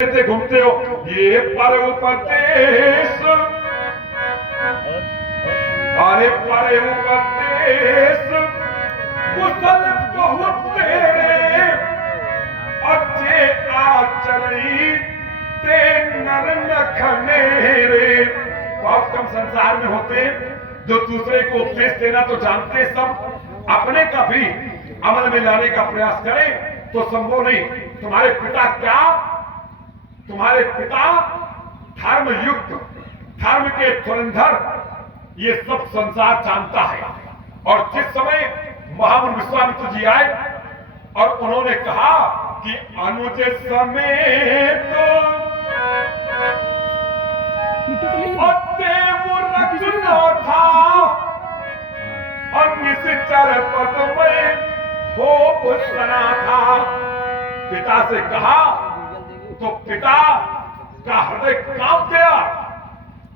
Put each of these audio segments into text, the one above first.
घूमते हो ये परोपदेश, अरे परोपदेश कुशल बहुत तेरे अच्छे आचरणी ते नर नखने रे। बहुत कम संसार में होते जो दूसरे को उपदेश देना तो जानते सब, अपने का भी अमल में लाने का प्रयास करें तो संभव नहीं। तुम्हारे पिता क्या, तुम्हारे पिता धर्म युक्त, धर्म के धुरंधर, ये सब संसार जानता है। और जिस समय महामुनि विश्वामित्र जी आए और उन्होंने कहा कि अनुज समेत रचना था और निश्चर पद में हो सना था। पिता से कहा तो पिता का हृदय कांप गया।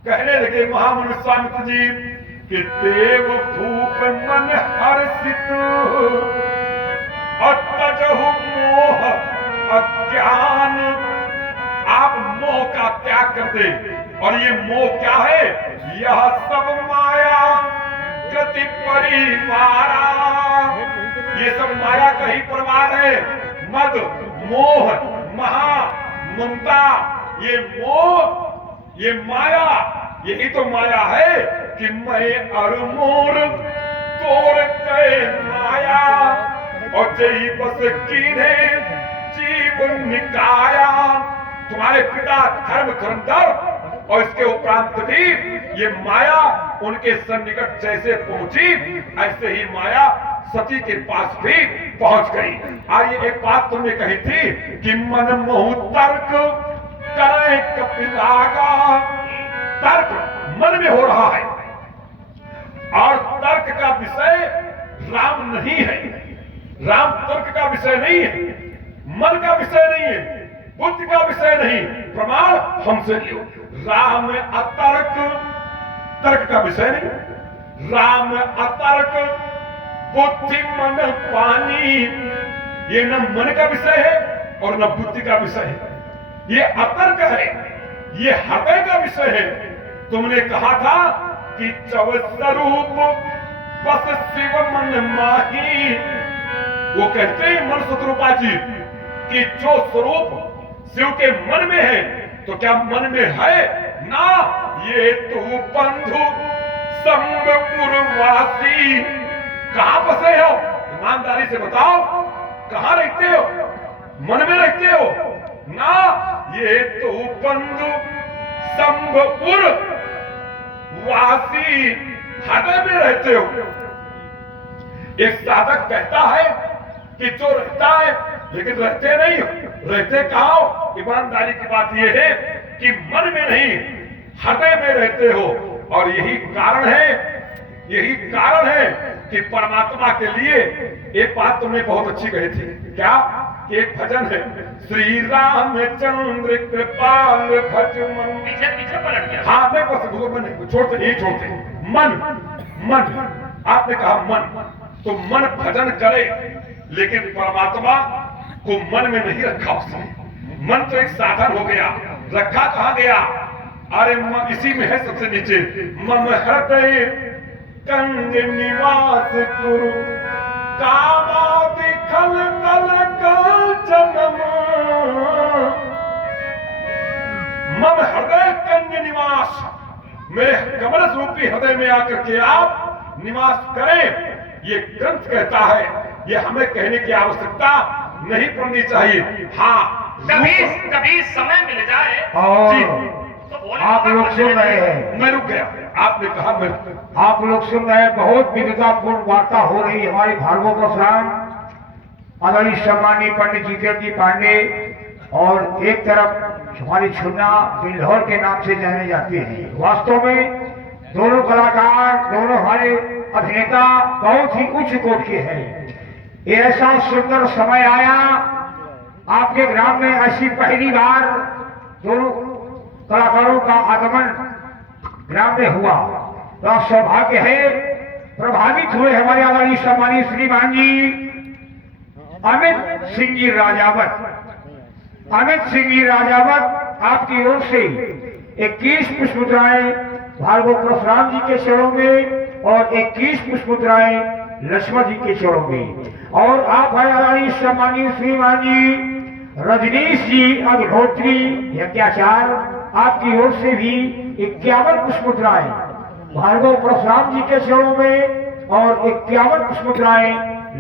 कहने लगे महामुनि विश्वामित्र जी कि देव भूप मन हर्षित अत्यजहु मोह अज्ञान। आप मोह का त्याग कर दे। और ये मोह क्या है? यह सब माया कृति परिवारा, ये सब माया का ही परिवार है। मद मोह महा ममता, ये मोह ये माया, यही तो माया है कि मैं अरमोर तोड़ गए माया और जही बस कीने जीवन निकाया। तुम्हारे पिता धर्म धुरंधर और इसके उपरांत भी ये माया उनके सन्निकट जैसे पहुंची, ऐसे ही माया सती के पास भी पहुंच गई। आइए, एक बात तुमने कही थी कि मन मोह तर्क करे कपिलागा। तर्क मन में हो रहा है और तर्क का विषय राम नहीं है। राम तर्क का विषय नहीं है, मन का विषय नहीं है, बुद्धि का विषय नहीं। प्रमाण हमसे लियो। राम अतर्क, तर्क का विषय नहीं। राम अतर्क बुद्धि मन पानी, ये न मन का विषय है और न बुद्धि का विषय है, ये अतर्क है, ये हृदय का विषय है। तुमने कहा था कि चव स्वरूप बस शिव मन माही। वो कहते हैं मन स्वरूपा जी कि जो स्वरूप शिव के मन में है, तो क्या मन में है ना? ये तो बंधु संबपुरवासी, कहां बसे हो? ईमानदारी से बताओ, कहां रहते हो? मन में रहते हो ना? ये तो बंधु संबपुर वासी, हृदय में रहते हो। एक साधक कहता है कि जो रहता है लेकिन रहते नहीं हो। रहते कहां हो? ईमानदारी की बात यह है कि मन में नहीं, हृदय में रहते हो। और यही कारण है, यही कारण है कि परमात्मा के लिए एक बात तुमने बहुत अच्छी कही थी। क्या? कि एक भजन है, श्री रामचंद्र कृपाल भज मन। पीछे पीछे पलट गया। हाँ, मैं बस मन छोड़ते नहीं छोड़ते। मन मन आपने कहा मन, तो मन भजन करे, लेकिन परमात्मा को मन में नहीं रखा उसने। मन तो एक साधन हो गया, रखा कहां गया? अरे इसी में है सबसे नीचे, मम हृदय कंज निवास गुरु कामादि खल तल का जन्म। मम हृदय कंज निवास, मेरे कमल रूपी हृदय में आकर के आप निवास करें। ये ग्रंथ कहता है, ये हमें कहने की आवश्यकता नहीं पड़नी चाहिए। हाँ, कभी समय मिल जाए जी, तो आप लोग सुन रहे हैं, मैं रुक गया। आपने कहा मैं, आप लोग सुन रहे हैं, बहुत विविधतापूर्ण वार्ता हो रही है हमारी भार्गव गोस्वामी, आदरणीय सम्मानीय पंडित जितेंद्र जी पांडे, और एक तरफ हमारी छुन्ना जो लाहौर के नाम से जाने जाते हैं। वास्तव में दोनों कलाकार, दोनों हमारे अभिनेता बहुत ही उच्च कोटि के हैं। ये ऐसा सुंदर समय आया आपके ग्राम में, ऐसी पहली बार दोनों कलाकारों का आगमन ग्राम में हुआ। तो सौभाग्य है, प्रभावित हुए हमारे आदरणीय सम्मानीय श्रीमान जी अमित सिंह जी राजावत, अमित सिंह जी राजावत आपकी ओर से 21 पुष्प मुद्राएं भार्गव परशुराम जी के चरणों में और 21 पुष्प मुद्राएं लक्ष्मण जी के चरणों में। और आप है सम्मानीय श्रीमान जी रजनीश जी अग्निहोत्री यज्ञाचार आपकी ओर से भी 51 पुष्प मुद्राएं भार्गव परशुराम जी के चरणों में और 51 पुष्प मुद्राएं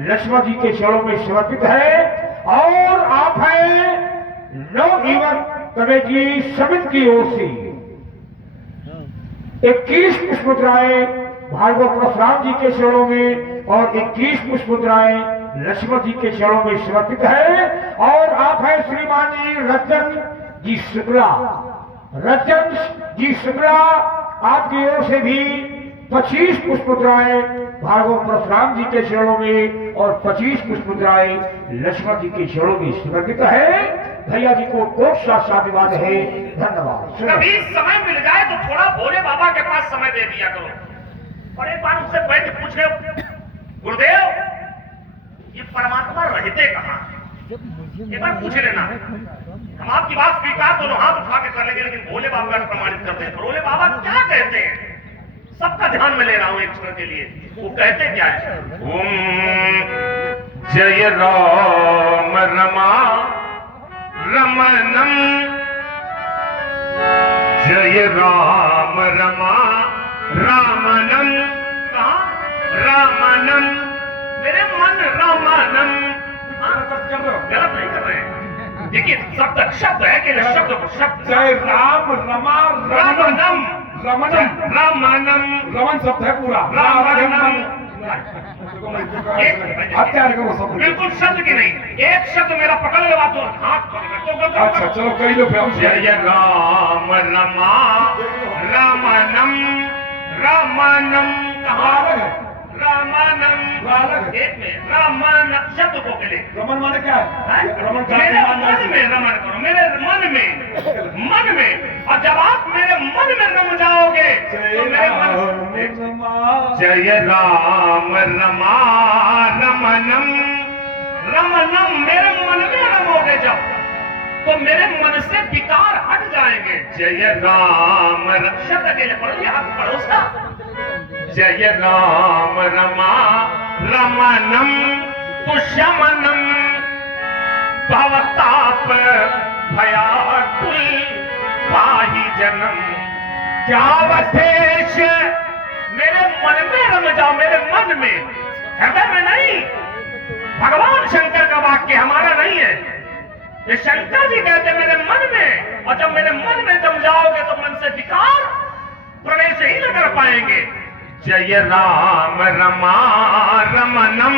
लक्ष्मण जी के चरणों में समर्पित है। और आप है नव जीवन कमेटी समिति की ओर से 21 पुष्प मुद्राएं भार्गव परशुराम जी के चरणों में और 21 पुष्प मुद्राएं लक्ष्मण जी के चरणों में समर्पित है। और आप है श्रीमान जी रतन जी शुक्ला, रतन जी शुक्ला आपकी ओर से भी 25 पुष्प मुद्राएं भार्गव परशुराम जी के चरणों में और 25 पुष्प मुद्राएं लक्ष्मण जी के चरणों में समर्पित है। भैया जी को कोट साधुवाद है, धन्यवाद। कभी समय मिल जाए तो थोड़ा भोले बाबा के पास समय दे दिया करो और एक बार उससे बैठ के पूछ रहे गुरुदेव ये परमात्मा रहते कहाँ, एक बार पूछ लेना। हम आपकी बात स्वीकार दोनों हाथ उठा के कर लेंगे, लेकिन भोले बाबा का प्रमाणित करते हैं। भोले बाबा क्या कहते हैं, सबका ध्यान में ले रहा हूं एक क्षण के लिए। वो कहते क्या है, ओम जय राम रमा रमनम, जय राम रमा रामनम, कहा रामनम, मेरे मन रामानम। गलत नहीं कर रहे हैं, देखिए शब्द है कि शब्द जय राम रमा रामनम, रमनम, रामानम, रमन शब्द है पूरा, रामानम। हत्यार करो सब। बिल्कुल शब्द की नहीं, एक शब्द मेरा पकड़ लो आप, तो हाथ अच्छा चलो कही लो फिर। जय राम रमा रामानम, रामानम कहा रामानम, एक में रामानम शब्द को पहले रमन माने क्या है? रमन का मेरे मन में रमन करो, मेरे मन में, और जब आप मेरे मन में रम जाओगे तो मेरे मन जय राम रमा रमनम, रमनम मेरे मन में रमोगे जब तो मेरे मन से विकार हट जाएंगे। जय राम शब्द के लिए पढ़ो, हाथ पढ़ो उसका। जय राम रमा रमनम तुषमनम भवताप भयाकुल पाहि जन्म। क्या वशेष मेरे मन में रम जाओ, मेरे मन में, हृदय में नहीं। भगवान शंकर का वाक्य हमारा नहीं है, ये शंकर जी कहते मेरे मन में, और जब मेरे मन में जम जाओगे तो मन से विकार प्रवेश ही न कर पाएंगे। जय राम रमा रमनम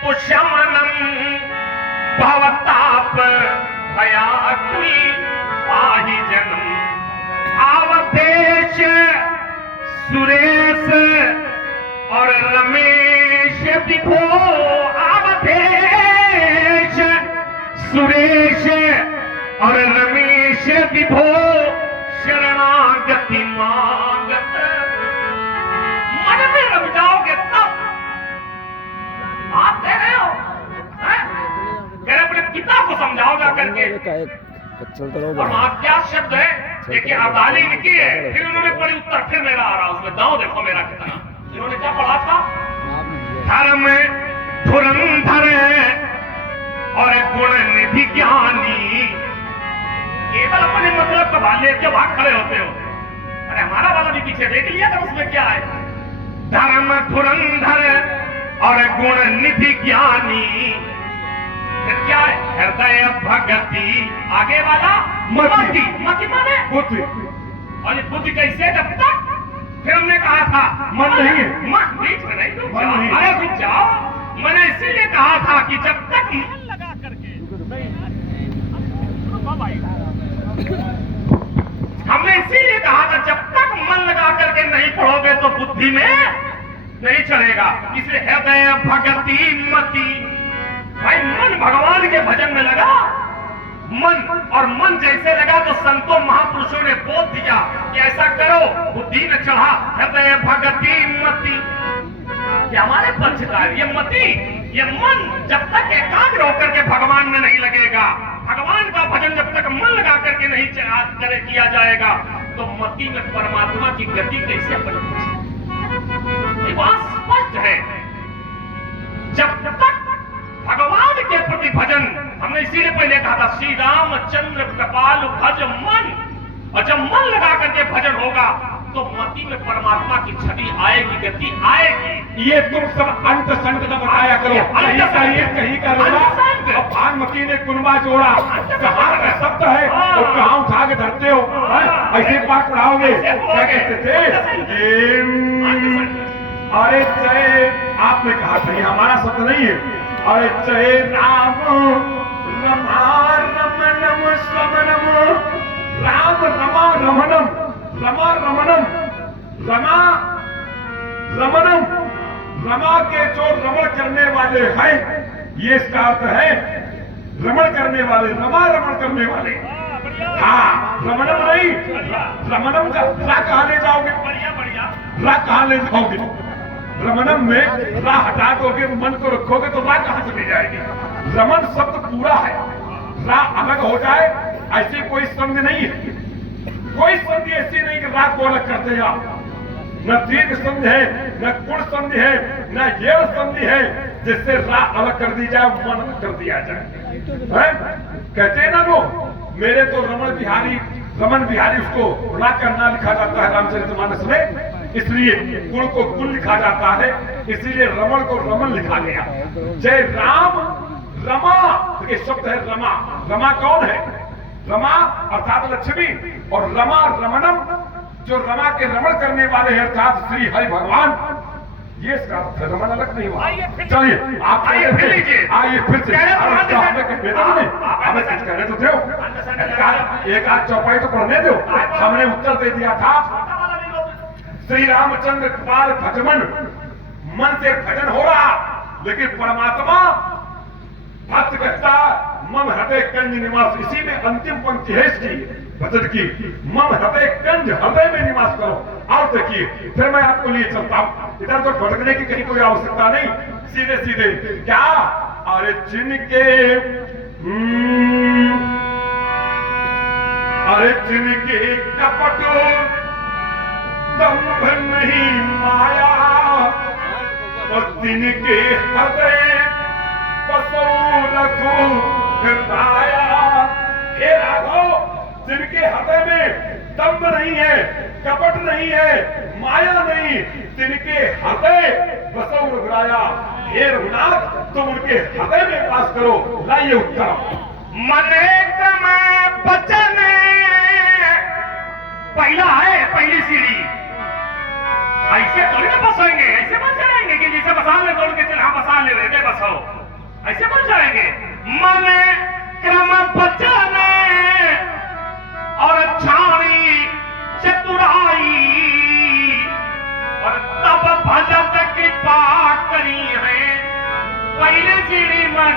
तुषमनम भवताप भयाकुल पाहि जन्म। आवधेश सुरेश और रमेश विभो, आवधेश सुरेश और रमेश विभो शरणागति मांगत। मन में रम जाओगे तब आप कह रहे हो, कह रहे अपने पिता को समझाओ जा करके। और वहां क्या शब्द है, देखिए अदाली लिखी है, फिर उन्होंने पढ़ी उत्तर, फिर मेरा आ रहा उसमें, दांव देखो मेरा कितना। इन्होंने क्या पढ़ा था, धर्म धुरंधर और गुण निधि ज्ञानी। केवल अपने मतलब का भाग लेके भाग खड़े होते हो। अरे हमारा वाला भी पीछे देख लिया था, उसमें क्या है, धर्म धुरंधर और गुण निधि ज्ञानी। फिर क्या है, हृदय भगति आगे वाला मति। मति माने बुद्धि। और ये बुद्धि कैसे, जब तक फिर हमने कहा था मन नहीं है, मन बीच में नहीं, रुक मन जाओ, नहीं। अरे रुक जाओ। मैंने इसीलिए कहा था कि जब तक मन लगा करके, हमने इसीलिए कहा था जब तक मन लगा करके नहीं पढ़ोगे तो बुद्धि में नहीं चढ़ेगा। इसलिए हृदय भगति मति, भाई मन भगवान के भजन में लगा, मन, और मन जैसे लगा तो संतों महापुरुषों ने बोध दिया कि ऐसा करो, बुद्धि में चढ़ा। हृदय भगति मति, ये हमारे पंच का, ये मति, ये मन जब तक एकाग्र होकर के भगवान में नहीं लगेगा भगवान का भजन जब तक मन लगा करके नहीं किया जाएगा तो मति में परमात्मा की गति कैसे पनपेगी? ये बात स्पष्ट है। जब तक भगवान के प्रति भजन, हमने इसीलिए पहले कहा था श्री रामचंद्र कृपाल भज मन, और जब मन लगा करके भजन होगा तो मति में परमात्मा की छवि आएगी, गति आएगी। ये तुम सब अंत संत का बताया करो, कहीं का रोड़ा भानुमति ने कुनबा जोड़ा, कहाँ का शब्द है और कहाँ उठा के धरते हो, ऐसे पाठ पढ़ाओगे? क्या कहते थे? अरे जय, आपने कहा था ये हमारा शब्द नहीं है। अरे जय राम रमा रमनम श्रवणम, राम रमा रमनम, रमा रमनम, रमा रमनम, रमा के जो रमण करने वाले हैं, ये इसका अर्थ है रमण करने वाले, रमा रमण करने वाले। हाँ, रमणम नहीं, रमणम का रा कहाँ ले जाओगे? रा कहाँ ले जाओगे? रमणम में रा हटा दोगे, मन को रखोगे तो रा कहाँ चली जाएगी? रमन शब्द पूरा है, रा अलग हो जाए ऐसे कोई संधि नहीं है। कोई संधि ऐसी नहीं कि रा को अलग कर देगा। न दीर्घ संधि है, न गुण संधि है, न ये संधि है जिससे रा अलग कर दी जाए, मन अलग कर दिया जाए। कहते हैं ना लोग, मेरे तो रमन बिहारी उसको रा करना लिखा जाता है रामचरितमानस में, इसलिए गुण को गुण लिखा जाता है, इसीलिए रमण को रमन लिखा गया। जय राम रमा, ये शब्द है रमा। रमा कौन है? रमा अर्थात लक्ष्मी, और रमा रमणम, जो रमा के रमण करने वाले हैं अर्थात श्री हरि भगवान, ये इसका अर्थ है। रमण अलग नहीं हुआ। चलिए आप आइए फिर से हमें कुछ कहने तो दो, एक आध चौपाई तो पढ़ने दो। हमने उत्तर दे दिया था श्री रामचंद्र कृपाल भजमन, मन से भजन हो रहा, लेकिन परमात्मा भक्त कहता मम हृदय कंज निवास, इसी में अंतिम पंक्ति है इसकी भजन की, मम हृदय कंज, हृदय में निवास करो। और देखिए फिर मैं आपको लिए चलता हूं, इधर तो भटकने की कहीं कोई आवश्यकता नहीं, सीधे सीधे क्या? अरे जिनके अरे जिनके कपट दंभ नहीं माया, और जिनके हृदय बसो रखो राया। हे राघव, जिनके हृदय में दंभ नहीं है, कपट नहीं है, माया नहीं, जिनके हृदय बसो रघुराया। हे रघुनाथ, तुम उनके हृदय में वास करो। लाइए उत्तर। मने क्रम बचन, पहला है, पहली सीढ़ी। ऐसे थोड़ी ना बसाएंगे, ऐसे बस जाएंगे कि जैसे बसा ले दौड़ के चले, हाँ बसा ले रहे थे बसाओ, ऐसे बस जाएंगे। मन क्रम बचन और छाणी चतुराई, और तब भजत कृपा करी है पहले सीढ़ी मन।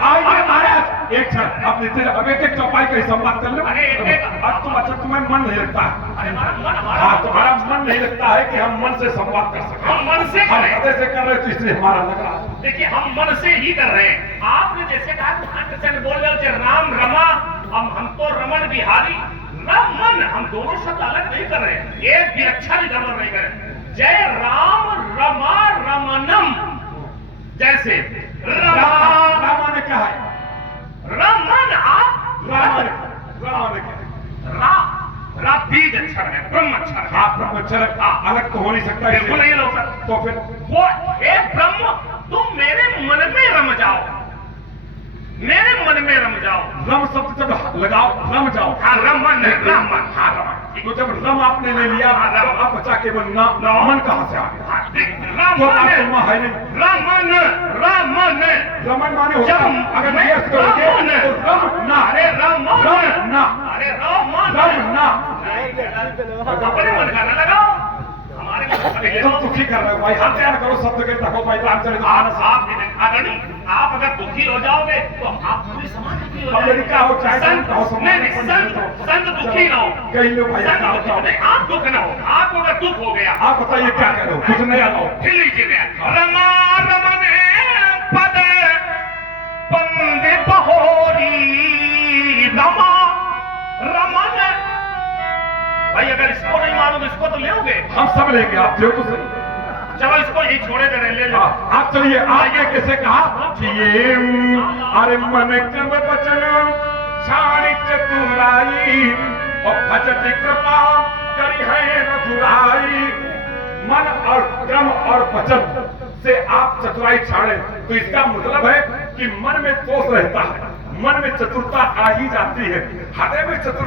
अरे महाराज एक क्षण, अब एक चौपाई का संवाद कर लो। अब तुम अच्छा, तुम्हें मन नहीं लगता? हाँ, तुम्हारा मन नहीं लगता है कि हम मन से संवाद कर सकें? हम मन से हम हृदय से कर रहे तो इसलिए हमारा लग रहा है। देखिए हम मन से ही कर रहे हैं। आपने जैसे कहा बोल रहे हो राम रमा, हम तो रमन बिहारी, रमन, हम दोनों शब्द अलग नहीं कर रहे, एक भी अक्षर इधर नहीं कर रहे। जय राम रमा रमनम, जैसे रामा ने क्या है? रमन, आप रामा ने रा बीज अक्षर है, ब्रह्म अक्षर है। हाँ, ब्रह्म अक्षर अलग तो हो नहीं सकता, बिल्कुल नहीं हो सकता। तो फिर वो हे ब्रह्म, तुम मेरे मन में रम जाओ, मेरे मन में रम जाओ। रम शब्द जब लगाओ, रम जाओ। हाँ, रमन, रमन, हाँ रमन। तो जब रम आपने ले लिया तो अब बचा केवल मन कहाँ से आ गया? रमन, रमन, रमन माने होता अगर यस करोगे तो रम ना, अरे रमन, रम ना, अरे रमन, रम ना। अपने मन का ना लगाओ, हमारे तुम दुखी कर रहे हो भाई, हम तैयार करो शब्द के तको भाई रामचरितमानस। आप अगर दुखी हो जाओगे तो आप पूरी समाज दुखी हो जाएगी। क्या हो चाहे संत दुखी ना हो, कई लोग भाई आप दुख ना हो, आपको अगर दुख हो गया, आप बताइए क्या करो, कुछ नया लाओ। फिर लीजिए रमा रमन पद बंदे बहोरी, रमा रमन। भाई अगर इसको नहीं मारो तो इसको तो ले हम सब लेंगे, आप जो तो सही। चलो इसको यही छोड़े दे रहे, ले लो। आप चलिए, आगे कैसे कहा ये अरे मन क्रम वचन छाणी चतुराई और भजत कृपा करी है रघुराई। मन और क्रम और वचन से आप चतुराई छाड़े, तो इसका मतलब है कि मन में दोष रहता है, मन में चतुरता आ ही जाती है, हृदय में चतुर